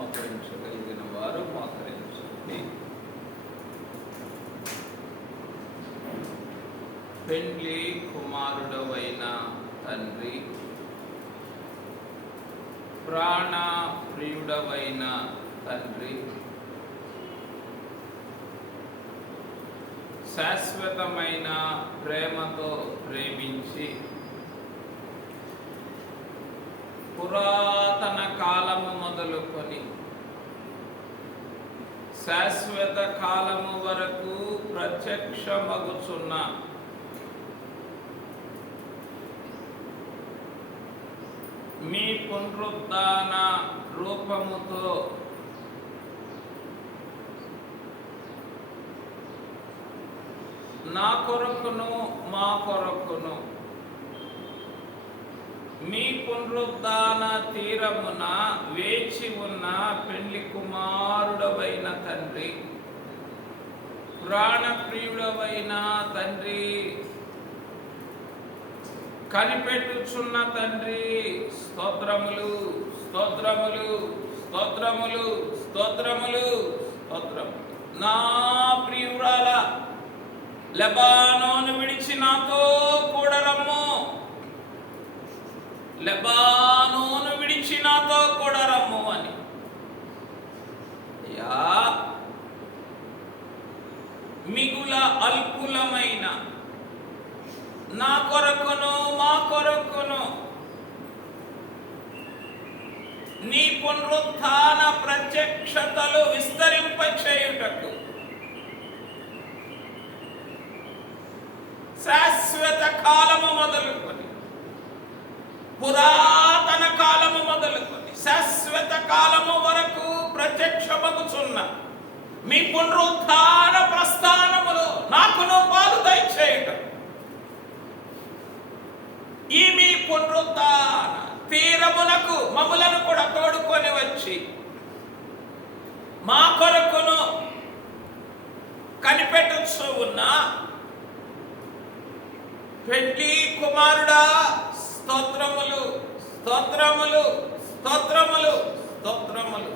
మోకరించగలిగిన వారు మోకరించండి. పెండ్లి కుమారుడవైన తండ్రి, ప్రాణ ప్రియుడవైన తండ్రి, శాశ్వతమైన ప్రేమతో ప్రేమించి పురాతన కాలము మొదలుకొని శాశ్వత కాలము వరకు ప్రత్యక్షమగుచున్న మీ పునరుద్ధాన రూపముతో నా కొరకును మా కొరకును మీ పునరుద్ధాన తీరమున వేచి ఉన్న పెండ్లి కుమారుడవైన తండ్రి, ప్రాణప్రియుడవైన తండ్రి, కనిపెట్టుచున్న తండ్రి, స్తోత్రములు స్తోత్రములు స్తోత్రములు స్తోత్రములు స్తోత్రములు. నా ప్రియురాల, లెబానోను విడిచి నాతో కూడా రమ్ము, లెబానోను విడిచి నాతో కూడా రమ్ము అని. మిగుల అల్పులమైన నా కొరకును మా కొరకును నీ పునరుత్థాన ప్రత్యక్షతలు విస్తరింపచేయుటకు శాశ్వత కాలము మొదలుకొని పురాతన కాలము మొదలుకొని శాశ్వత కాలము వరకు ప్రత్యక్షమగుచున్న మీ పునరుత్థాన ప్రస్థానములో నాకును పాలు దయచేయుట. ఈ మీ పునరుత్థాన తీరమునకు మమ్ములను కూడా తోడుకొని వచ్చి మా కొరకును కనిపెట్టుచూ ఉన్న పెండ్లి కుమారుడా, స్తోత్రములు స్తోత్రములు స్తోత్రములు స్తోత్రములు.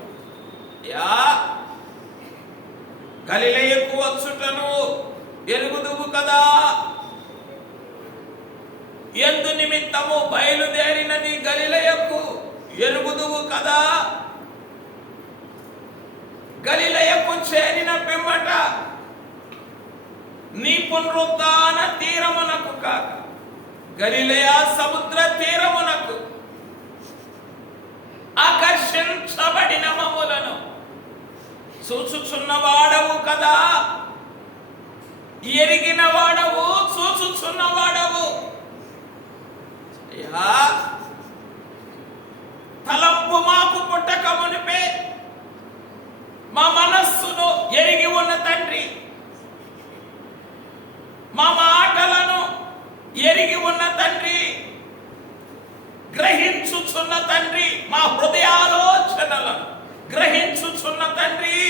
గలిలయకు వచ్చుటను ఎరుగుదువు కదా, ఎందు నిమిత్తము బయలుదేరినది గలిలయకు ఎరుగుదువు కదా. గలిలయకు చేరిన పిమ్మట నీ పునరుత్థాన తీరమునకు కాక గలిలయ సముద్ర తీరమునకు ఆకర్షించబడిన మమ్ములను చూచుచున్నవాడవు కదా, ఎరిగిన వాడవు, చూచుచున్నవాడవు. తలంపు మాకు పుట్టక మునిపే మా మనస్సును ఎరిగి ఉన్న తండ్రి, మా మాటలను ఎరిగి ఉన్న తండ్రి, గ్రహించుచున్న తండ్రి, మా హృదయాలోచనలను గ్రహించుచున్న తండ్రి.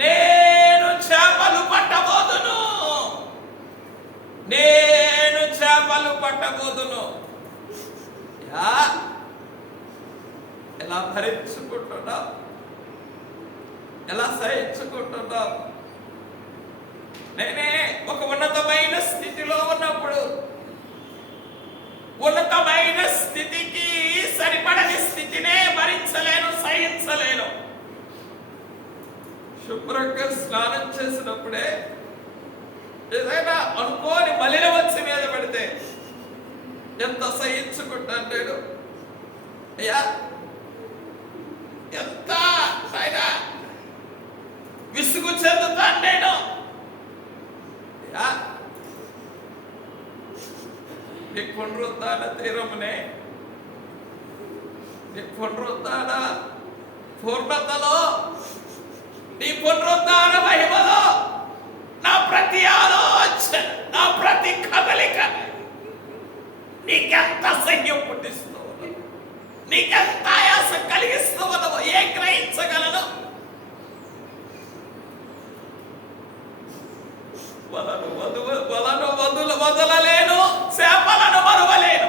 నేను చేపలు పట్టబోదును, నేను చేపలు పట్టబోదును. ఎలా భరించుకుంటున్నావు, ఎలా సహించుకుంటున్నావు? నేనే ఒక ఉన్నతమైన స్థితిలో ఉన్నప్పుడు ఉన్నతమైన స్థితికి సరిపడని స్థితినే భరించలేను, సహించలేను. శుభ్రంగా స్నానం చేసినప్పుడే ఏదైనా అనుకోని మలిన వచ్చి మీద పెడితే ఎంత సహించుకుంటాను నేను. అయ్యా, ఎంత విసుగు చెందుతాను నేను. నీ పునరుద్ధాన తీరమునే, నీ పునరుద్ధాన పూర్ణతలో, నీ పునరుద్ధాన మహిమలో నా ప్రతి ఆలోచన, నా ప్రతి కదలిక నీకెంత సహ్యం పుట్టిస్తూ ఉన్నదో, నీకెంత ఆయాసం కలిగిస్తూ ఉన్నదో ఏ గ్రహించగలను? వదలలేను, చేపలను మరువలేను.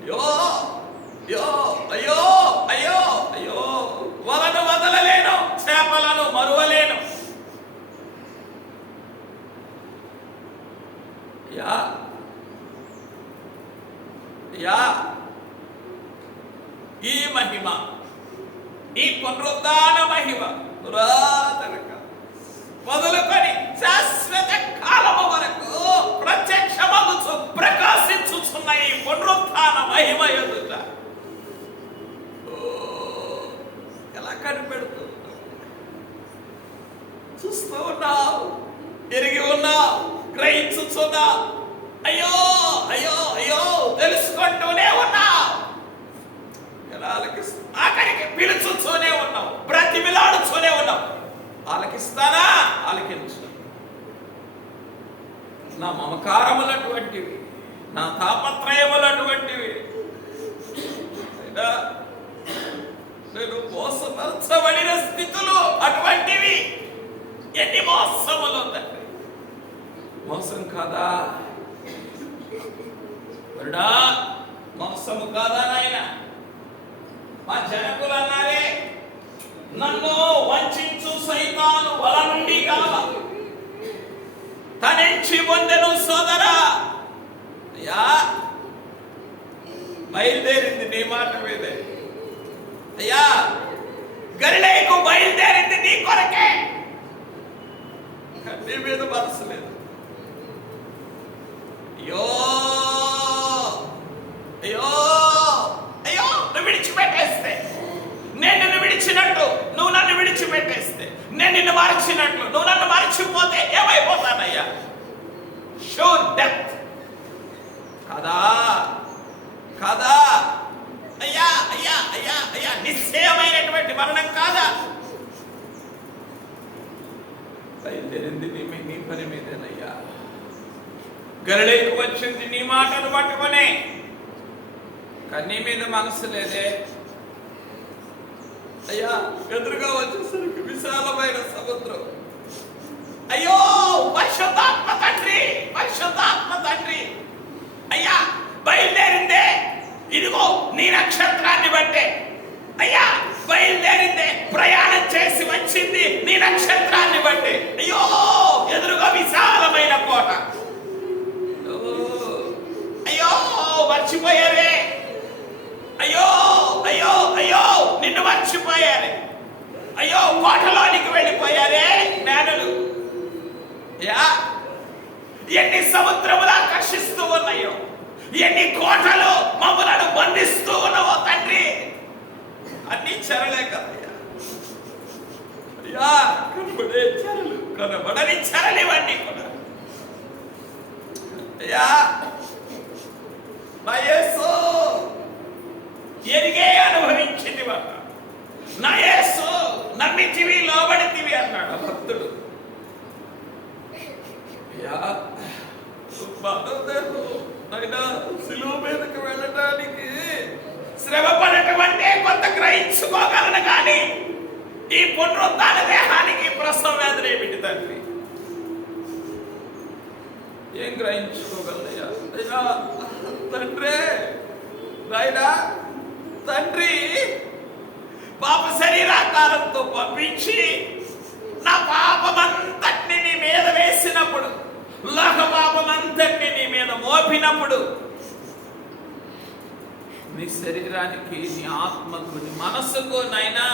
అయ్యో అయ్యో అయ్యో ఈ మహిమ, ఈ పునరుద్ధాన మహిమ పురాతనక మొదలుకొని శాశ్వత కాలము వరకు ప్రత్యక్షమగుచు ప్రకాశించుచున్న ఈ పునరుద్ధాన మహిమ ఎదుట ఎలా కనిపెడుతున్నావు? చూస్తూ ఉన్నావు, ఎరిగి ఉన్నావు, గ్రహించుచున్నావు. అయ్యో అయ్యో అయ్యో తెలుసుకుంటూనే ఉన్నావు. ఆఖరికి పిలుచుతూనే ఉన్నావు, బ్రతిమిలాడుతూనే ఉన్నావు. ఆలకిస్తానా? ఆలకించు. నా మమకారములటువంటివి, నా తాపత్రయములటువంటివి. నేను మోసపరచబడిన స్థితులు అటువంటివి. ఎన్ని మోసములు తండ్రి! మోసం కాదా వరుడా? మోసము కాదా నాయన? మా జనకులు అన్నారే, నన్ను వంచించు సైతాను వల నుండి కావ తనెంచి పొందెను సోదరా. అయ్యా, బయలుదేరింది నీ మాట మీదే. అయ్యా, గలిలయకు బయలుదేరింది నీ కొరకే. నీ మీద మనసు లేదు. అయ్యో అయ్యో అయ్యో, నువ్వు విడిచిపెట్టేస్తే, నేను నిన్ను విడిచినట్టు నువ్వు నన్ను విడిచిపెట్టేస్తే, నేను నిన్ను మరచినట్లు నువ్వు నన్ను మరచిపోతే ఏమైపోతానయ్యా? షూర్ డెత్ కదా కదా అయ్యా అయ్యా అయ్యా అయ్యా, నిశ్చయమైనటువంటి మరణం కాదా? బయలుదేరింది నీ పని మీదేనయ్యా. గలిలయకు వచ్చింది నీ మాటను పట్టుకునే, కానీ నీ మీద మనసు లేదే. అయ్యా, ఎదురుగా వచ్చేసరికి విశాలమైన సముద్రం. అయ్యో పరిశుద్ధాత్మ తండ్రి, పరిశుద్ధాత్మ తండ్రి, అయ్యా బయలుదేరిందే ఇదిగో నీ నక్షత్రాన్ని బట్టే. అయ్యా బయలుదేరిందే, ప్రయాణం చేసి వచ్చింది నీ నక్షత్రాన్ని బట్టి. అయ్యో ఎదురుగా విశాలమైన కోట. అయ్యో మర్చిపోయారే, అయ్యో అయ్యో అయ్యో నిన్ను మర్చిపోయారే. అయ్యో కోటలోనికి వెళ్ళిపోయారే జ్ఞానులు. ఎన్ని సముద్రములు ఆకర్షిస్తూ ఉన్నాయో, ఎన్ని కోటలు మమ్మలను బంధిస్తూ ఉన్నావో తండ్రి. అన్ని చెరలే కదయ్యా. అయ్యా, కనబడే చెరలు, కనబడని చెరలు ఇవన్నీ కూడా. అయ్యా, నా యేసు ఎరిగే అనుభవించితివట, నా యేసు నమ్మితివి లోబడితివి అన్నాడు భక్తుడు. సిలువ మీదకి వెళ్ళటానికి శ్రమ పడటం అంటే కొంత గ్రహించుకోగలను, కానీ ఈ పునరుద్ధాన దేహానికి ప్రసవ వేదన ఏమిటి తండ్రి? ఏం గ్రహించుకోగలయ్యా? తండ్రి నాయనా, తండ్రి పాప శరీరాకారంతో పంపించి నా పాపమంతటిని నీ మీద వేసినప్పుడు, లోక పాపమంతటిని నీ మీద మోపినప్పుడు, నీ శరీరానికి, నీ ఆత్మకు, నీ మనస్సుకు నాయనా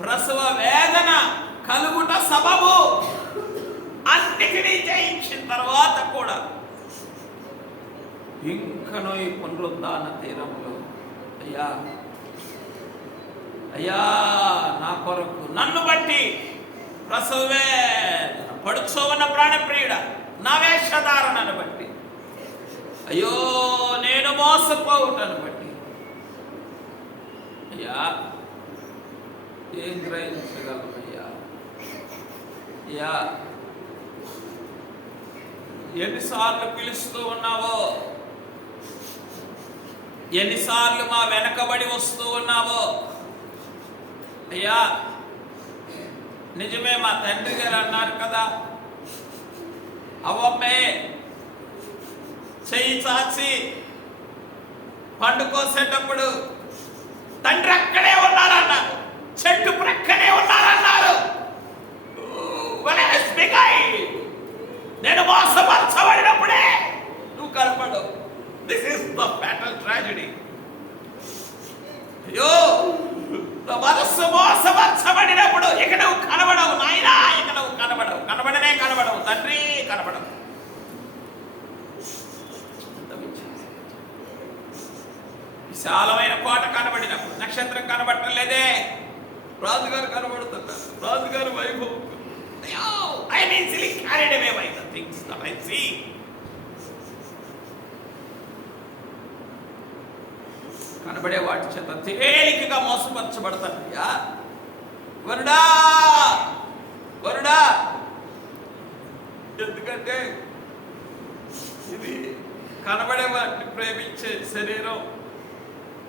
ప్రసవ వేదన కలుగుట సబబు. అన్నిటినీ జయించిన తర్వాత కూడా ఇంకనో ఈ పునరుద్ధాన తీరంలో అయ్యా అయ్యా నా కొరకు నన్ను బట్టి ప్రసవ వేదన పడుచోవన్న ప్రాణప్రియుడ, నా వేషధారణను బట్టి, అయ్యో నేను మోసపోవుటను బట్టి అయ్యా ఏం గ్రహించగలమయ్యా? అయ్యా, ఎన్నిసార్లు పిలుస్తూ ఉన్నావో, ఎన్నిసార్లు మా వెనకబడి వస్తూ ఉన్నావో. అయ్యా నిజమే, మా తండ్రి గారు అన్నారు కదా, అవ్వమ్మే చెయ్యి చాచి పండు కోసేటప్పుడు తండ్రి అక్కడే ఉన్నారన్నారు, చెట్టు ప్రక్కనే ఉన్నారన్నారు. నేను మోసపరచబడినప్పుడే నువ్వు కనపడవు. దిస్ ఇస్ ద బ్యాటిల్ మనస్సు మోసపరచబడినప్పుడు ఇక నువ్వు కనబడవు నాయనా, ఇక నువ్వు కనబడవు, కనబడవు తండ్రి, కనబడవు. విశాలమైన కోట కనబడినప్పుడు నక్షత్రం కనబడటం లేదే, రాజుగారు కనబడుతున్నారు, రాజుగారు వైభవం. I am easily carried away by the things that I see. కనబడే వాటి చేత తేలికగా మోసపరచబడతానయ్యా. వరుడా వరుడా, ఎందుకంటే ఇది కనబడే వాటిని ప్రేమించే శరీరం,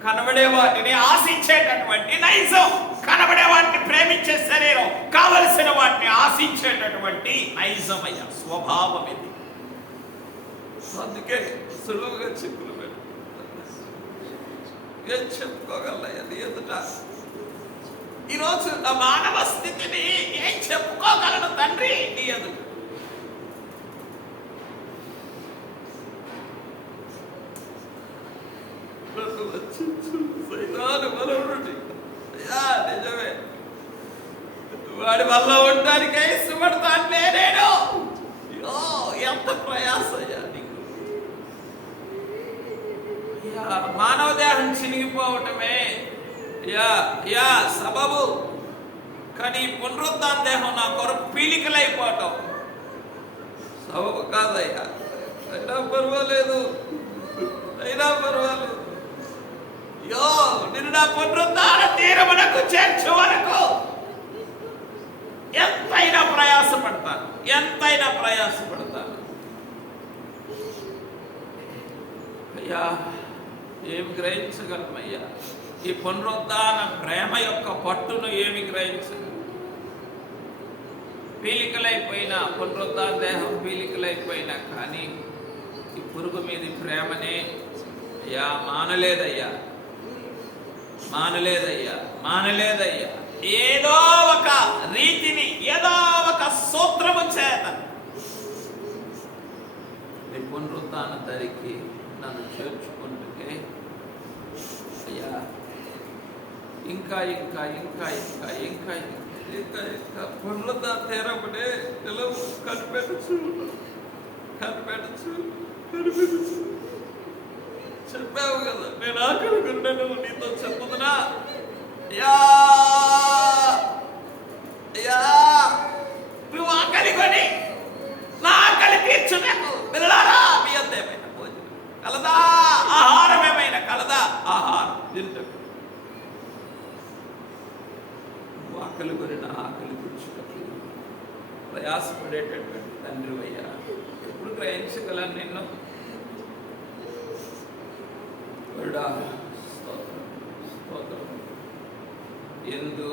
కనబడే వాటిని ఆశించేటటువంటి నైజం, కనబడే వాటిని ప్రేమించే శరీరం, కావలసిన వాటిని ఆశించేటటువంటి నైజం అయ్యా, స్వభావం ఇది. అందుకే సులువుగా చిక్కులు ఏం చెప్పుకోగలయ్యా నీ ఎదుట? ఈరోజు నా మానవ స్థితిని ఏం చెప్పుకోగలను తండ్రి నీ ఎదుట? నిజమే, వాడి వల్ల ఉండడానికే ఇష్టపడతాను నేను. ఎంత ప్రయాసయ్యా నీకు. మానవ దేహం చినిగిపోవటమే సబబు, కానీ పునరుద్ధాన దేహం నా కొరకు పీలికలైపోవటం సబబు కాదయ్యా. అయినా పర్వాలేదు. నిన్ను నా పునరుద్ధాన తీరమునకు చేర్చు వరకు ఎంతైనా ప్రయాసపడతాను. అయ్యా, ఏమి గ్రహించగలమయ్యా? ఈ పునరుద్ధాన ప్రేమ యొక్క పట్టును ఏమి గ్రహించగలం? పీలికలైపోయినా, పునరుద్ధాన దేహం పీలికలైపోయినా కానీ ఈ పురుగు మీది ప్రేమనే అయ్యా మానలేదయ్యా. ఏదో ఒక రీతిని, ఏదో ఒక సూత్రము చేత నీ పునరుద్ధాన దరికి నన్ను చేర్చుకుంటే అయ్యా, ఇంకా పునరుద్ధాన తీరమునే నిలవు కనిపెట్టచ్చు. చెప్పావు కదా, నేను ఆకలికున్నాను, నీతో చెప్పుదునా? నువ్వు ఆకలి కొని నా ఆకలి తీర్చునకు పిల్లలారా, మీ అంత ఏమైనా భోజనం కలదా? ఆహారం ఏమైనా కలదా? ఆహారం తింటకు. నువ్వు ఆకలి కొని నా ఆకలి తీర్చుటకు ప్రయాసపడేటటువంటి తండ్రి అయ్యా. ఎప్పుడు గ్రహించగలను నిన్ను? ఎందు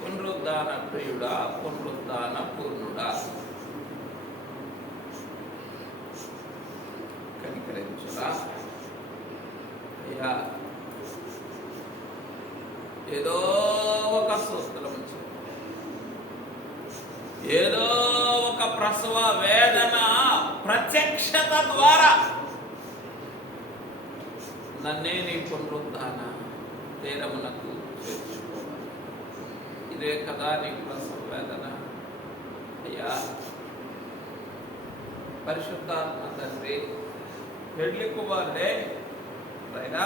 పునరుద్ధాన ప్రియుడా, పునరుద్ధాన పూర్ణుడా, కనికరించురా అయ్యా. ఏదో ఒక సూత్రం, ఏదో ఒక ప్రసవ వేదన ప్రత్యక్షత ద్వారా నన్నే నీ పునరుద్ధాన తీరమునకు చేర్చుకోవాలి. ఇదే కదా నీ ప్రసవ వేదన. అయ్యా పరిశుద్ధాత్మ తండ్రి, పెళ్లి కుమారుడే అయినా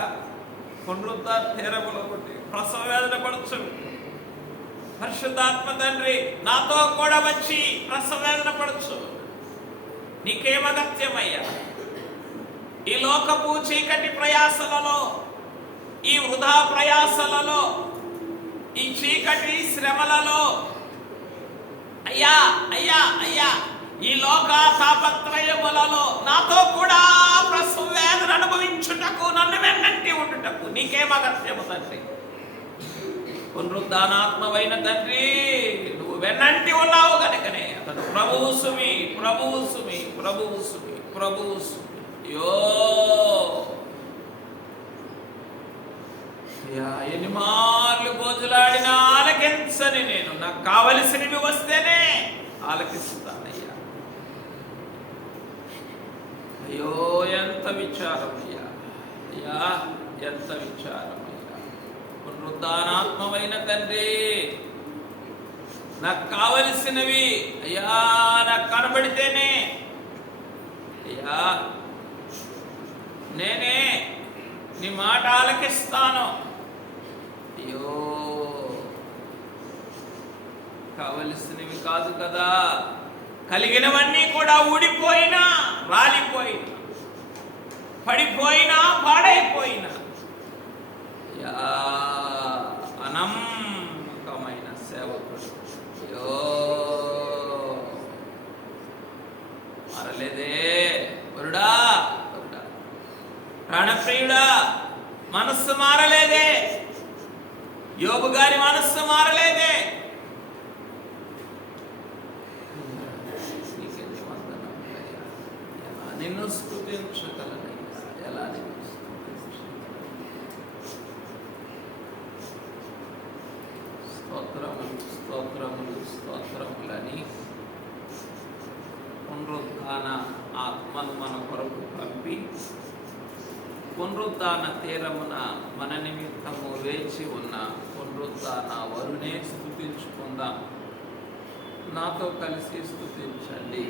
పునరుద్ధాన తీరములో కొట్టి ప్రసవ వేదన పడచ్చు. పరిశుద్ధాత్మ తండ్రి, నాతో కూడా వచ్చి ప్రసవ వేదన పడచ్చు. నీకేమగత్యమయ్యా? ఈ లోకపు చీకటి ప్రయాసలలో, ఈ వృధా ప్రయాసలలో, ఈ చీకటి శ్రమలలో అయ్యా అయ్యా అయ్యా ఈ లోక తాపత్రయములలో నాతో కూడా ప్రసవ వేదన అనుభవించుటకు, నన్ను వెన్నంటి ఉండుటకు నీకేమగత్యము తండ్రి? పునరుద్ధానాత్మవైన తండ్రి, నువ్వు వెన్నంటి ఉన్నావు గనుకనే అతను ప్రభువు సుమి, ప్రభువు సుమి, ప్రభువు సుమి, ప్రభువు సుమి. ఎన్ని మార్లు గోజులాడినా ఆలకించని నేను, నాకు కావలసినవి వస్తేనే ఆలకిస్తానయ్యా. అయ్యో ఎంత విచారం అయ్యా, అయ్యా ఎంత విచారం అయ్యా. పునరుద్ధానాత్మమైన తండ్రి, నాకు కావలసినవి అయ్యా నాకు కనబడితేనే అయ్యా నేనే నీ మాట ఆలకిస్తాను. అయ్యో కావలసినవి కాదు కదా, కలిగినవన్నీ కూడా ఊడిపోయినా, రాలిపోయినా, పడిపోయినా, పాడైపోయినా అయ్యా అనమ్మకమైన సేవకుడు అయ్యో మారలేదే. వరుడా ప్రాణప్రియుడా, మనస్సు మారలేదే. యోబు గారి మనస్సు మారలేదే. నిన్ను స్తుతించగలనయ్యా, ఎలా నిన్ను స్తోత్రములు స్తోత్రములు స్తోత్రములని పునరుద్ధాన ఆత్మను మన కొరకు పంపి పునరుద్ధాన తీరమున మన నిమిత్తము వేచి ఉన్న పునరుద్ధాన వరునే స్తుతించుకుందాం. నాతో కలిసి స్తుతించండి.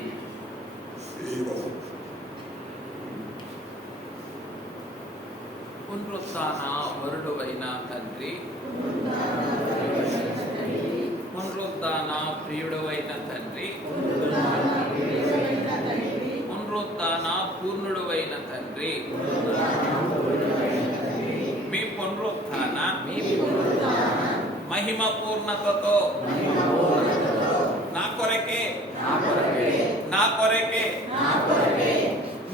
పునరుద్ధాన వరుడువైన తండ్రి, పునరుద్ధాన ప్రియుడువైన తండ్రి, పునరుద్ధాన పూర్ణుడువైన తండ్రి, మీ పునరుద్ధాన మహిమ పూర్ణతతో నా కొరకే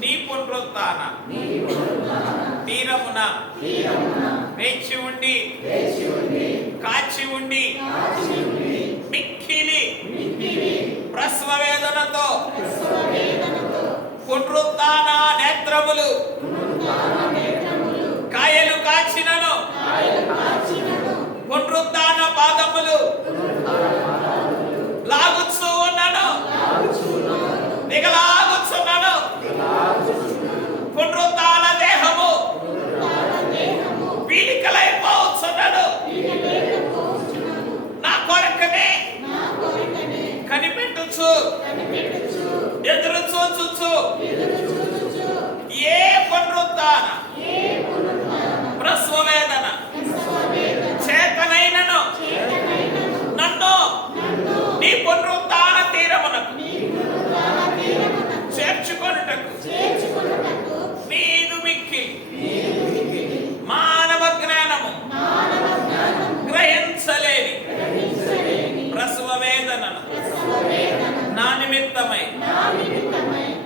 నీ పునరుద్ధాన తీరమున వేచి ఉండి కాచి ఉండి మిక్కిలి ప్రసవ వేదనతో పునరుద్ధాన నేత్రములు కాయలు కాచినను, పునరుద్ధాన పాదములు లాగుచూ ఉన్నాను, దిగలాగుచున్నాను. పునరుద్ధాన దేహము పీలికలైపోతున్నాడు. నా కొరకనే కనిపెట్టుచు ఎదురు చూచుచు ఏ పునరుద్ధాన ప్రసవ వేదన చేతనైనను నన్ను నీ పునరుద్ధాన తీరమునకు చేర్చుకొనుటకు నీదు మిక్కి మానవ జ్ఞానము గ్రహించలేని ప్రసవ వేదనను నా నిమిత్తమై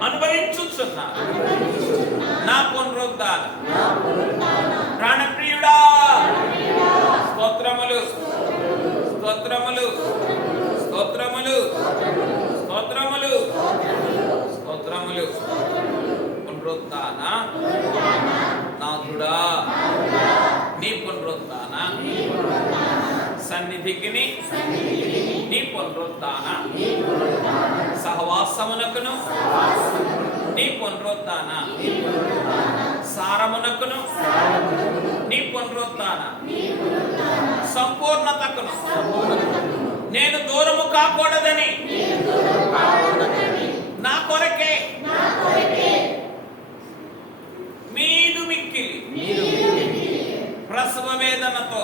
అనుభవించుచున్న నా పునరుద్ధాన ప్రాణప్రియుడా, స్తోత్రములు స్తోత్రములు స్తోత్రములు స్తోత్రములు స్తోత్రములు. పునరుద్ధాన నాథుడా, నీ పునరుద్ధాన సన్నిధికి నీ పునరుద్ధాన సహవాసమునకును నీ పునరుత్థాన సారమునకును నీ పునరుత్థాన సంపూర్ణతకును నేను దూరము కాకూడదని నా కొరకే మీదు మిక్కిలి ప్రసవ వేదనతో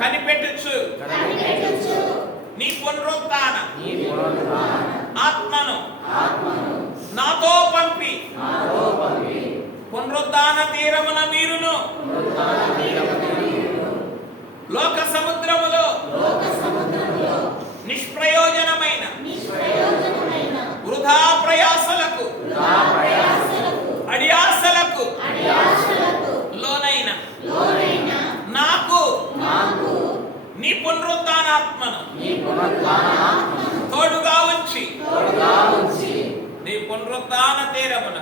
కనిపెట్టుచు నీ పునరుత్థాన ఆత్మను నాతో పంపి పునరుత్థాన తీరమున మీరును లోక సముద్రములో నిష్ప్రయోజనమైన వృధా ప్రయాసలకు అడియాసలకు లోనైన నాకు నీ పునరుత్థానాత్మను తోడుగా ఉంచి నీ పునరుత్థాన తీరమున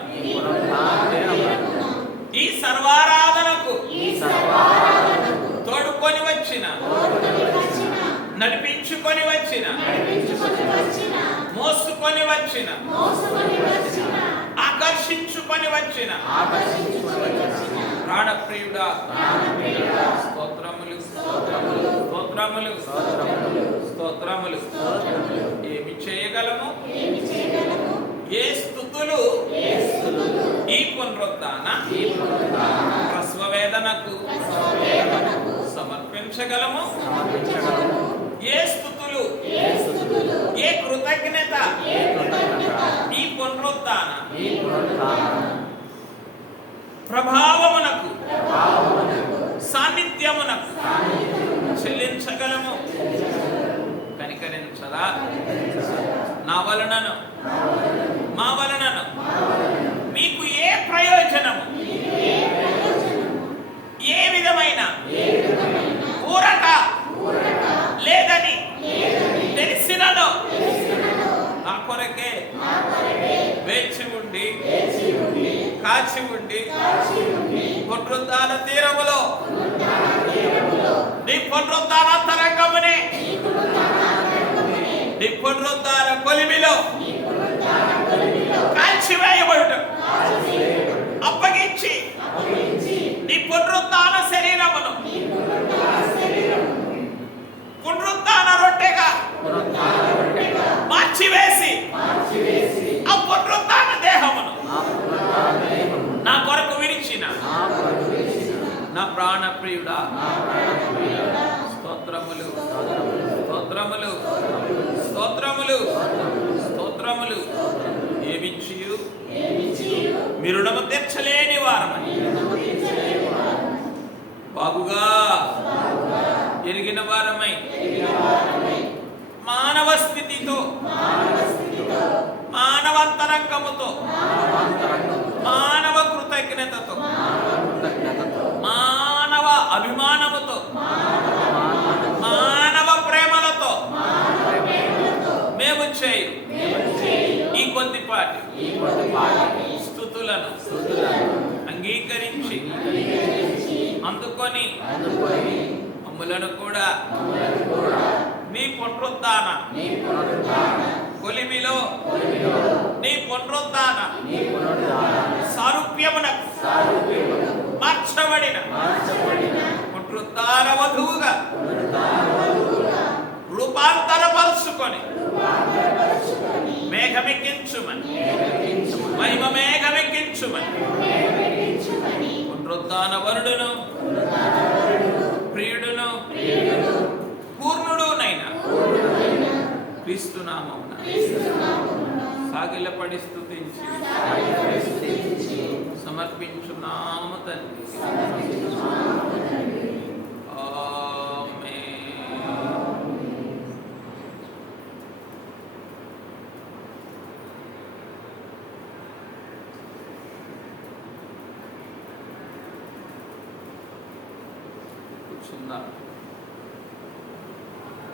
ఈ సర్వారాధనకు తోడుకొని వచ్చిన నడిపించుకొని వచ్చిన మోసుకొని వచ్చిన ఆకర్షించుకొని వచ్చిన ప్రాణప్రియుడా స్తోత్రములు స్తోత్రములు స్తోత్రములు. ఏమి చేయగలము? ఏ స్తుతులు ఈ పునరుత్థాన ప్రసవ వేదనకు సమర్పించగలము? ఏ స్తుతులు ఏ కృతజ్ఞత ఈ పునరుత్థాన ప్రభావమునకు సాన్నిధ్యమునకు చెల్లించగలము? కనికరించరా నా వలనను మా వలనను మీకు ఏ ప్రయోజనము ఏ విధమైన ఊరట లేదని తెలిసినను నా కొరకే వేచి ఉండి కాచి ఉండి పునరుత్థాన తీరములో నీ పునరుత్థాన తరంగమునే నీ పునరుత్థాన కొలిమిలో కాల్చివేయబడుట అప్పగించి నీ పునరుత్థాన శరీరమును పునరుత్థాన రొట్టెగా మార్చివేసి ఆ పునరుత్థాన దేహమును నా కొరకు విరిచిన నా ప్రాణప్రియుడా స్తోత్రములు స్తోత్రములు స్తోత్రములు స్తోత్రములు. ఏమిచ్చియు మీరు రుణము తీర్చలేని వారమని బాగుగా ఎరిగిన వారమై మానవ స్థితితో మానవంతరంగముతో మానవ కృతజ్ఞతతో మానవ అభిమానముతో మానవ ప్రేమలతో మేము చేయు ఈ కొద్దిపాటి స్తుతులను అంగీకరించి అందుకొని అమ్ములను కూడా నీ పునరుత్థాన కొలిమిలో నీ పునరుత్థాన సారూప్యమునకు మార్చబడిన పునరుత్థాన వధువుగా రూపాంతరపరుచుకొని మేఘమెక్కించుమని మహిమ మేఘమెక్కించుమని పునరుత్థాన వరుడును ప్రియుడును పూర్ణుడునైన క్రీస్తునామమున సాగిలపడి స్తుతించి సమర్పించున్నాము తండ్రి. ఆమేన్. కూర్చుందాం.